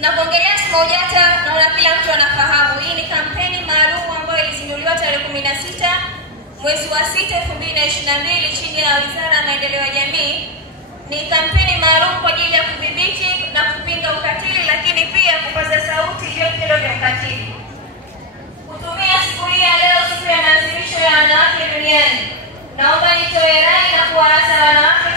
Napoongelea SMAUJATA naona kila mtu anafahamu. Hii ni kampeni maalum ambayo ilizinduliwa tarehe 16 mwezi wa 6 2022 chini ya Wizara ya Maendeleo ya Jamii. Ni kampeni maalum kwa ajili ya kudhibiti na kupinga ukatili, lakini pia kupaza sauti juu ya vitendo vya ukatili. Kutumia siku hii ya leo, siku ya maadhimisho ya wanawake duniani, naomba nitoe rai na kuwaasa wanawake